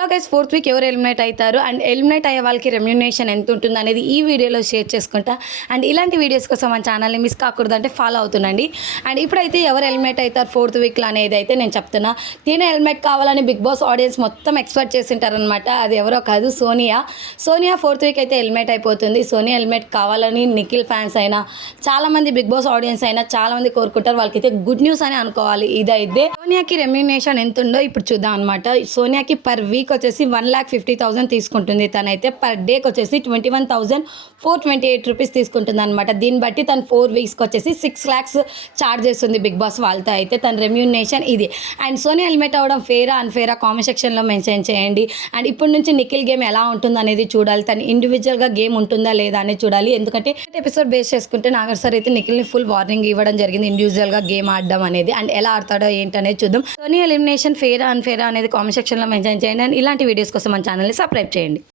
Hello guys, fourth week ఎవరు eliminate అవుతారు and eliminate అయ్యే వాళ్ళకి రెమ్యునేషన్ ఎంత ఉంటుంది అనేది ఈ వీడియోలో షేర్ చేసుకుంటా. అండ్ ఇలాంటి వీడియోస్ కోసం మన ఛానల్ని మిస్ కాకూడదు అంటే ఫాలో అవుతుండండి. అండ్ ఇప్పుడైతే ఎవరు ఎలిమినేట్ అవుతారు ఫోర్త్ వీక్లో అనేది అయితే నేను చెప్తున్నా. తినే ఎలిమినేట్ కావాలని బిగ్ బాస్ ఆడియన్స్ మొత్తం ఎక్స్పెక్ట్ చేసింటారనమాట. అది ఎవరో కాదు, సోనియా ఫోర్త్ వీక్ అయితే ఎలిమినేట్ అయిపోతుంది. సోనియా ఎలిమినేట్ కావాలని నిఖిల్ ఫ్యాన్స్ అయినా, చాలామంది బిగ్ బాస్ ఆడియన్స్ అయినా చాలామంది కోరుకుంటారు. వాళ్ళకైతే గుడ్ న్యూస్ అని అనుకోవాలి. ఇదైతే సోనియాకి రెమ్యునేషన్ ఎంత ఉందో ఇప్పుడు చూద్దాం అనమాట. సోనియాకి పర్ వీక్ వచ్చేసి 1,50,000 తీసుకుంటుంది. తనైతే పర్ డేకి వచ్చేసి 21,428 రూపీస్ తీసుకుంటుంది అనమాట. దీన్ని బట్టి తను 4 వీక్స్కి వచ్చేసి 6 lakhs చార్జ్ చేస్తుంది బిగ్ బాస్ వాళ్ళతో. అయితే తన రెమ్యునేషన్ ఇది. అండ్ సోనియా ఎలిమినేట్ అవ్వడం ఫేరా అన్ఫేరా కామెంట్ సెక్షన్లో మెన్షన్ చేయండి. అండ్ ఇప్పటి నుంచి నిఖిల్ గేమ్ ఎలా ఉంటుంది అనేది చూడాలి. తను ఇండివిజువల్గా గేమ్ ఉంటుందా లేదా అనేది చూడాలి. ఎందుకంటే ఎపిసోడ్ బేస్ చేసుకుంటే నాగర్ సార్ అయితే నిఖిల్ని ఫుల్ వార్నింగ్ ఇవ్వడం జరిగింది, ఇండివిజువల్గా గేమ్ ఆడడం అనేది. అండ్ ఎలా ఆడతాడో ఏంటనేది చూద్దాం. సోనియా ఎలిమినేషన్ ఫేరా అన్ఫేరా అనేది కామెంట్ సెక్షన్లో మెన్షన్ చేయండి. అండ్ ఇలాంటి వీడియోస్ కోసం మన ఛానల్ని సబ్స్క్రైబ్ చేయండి.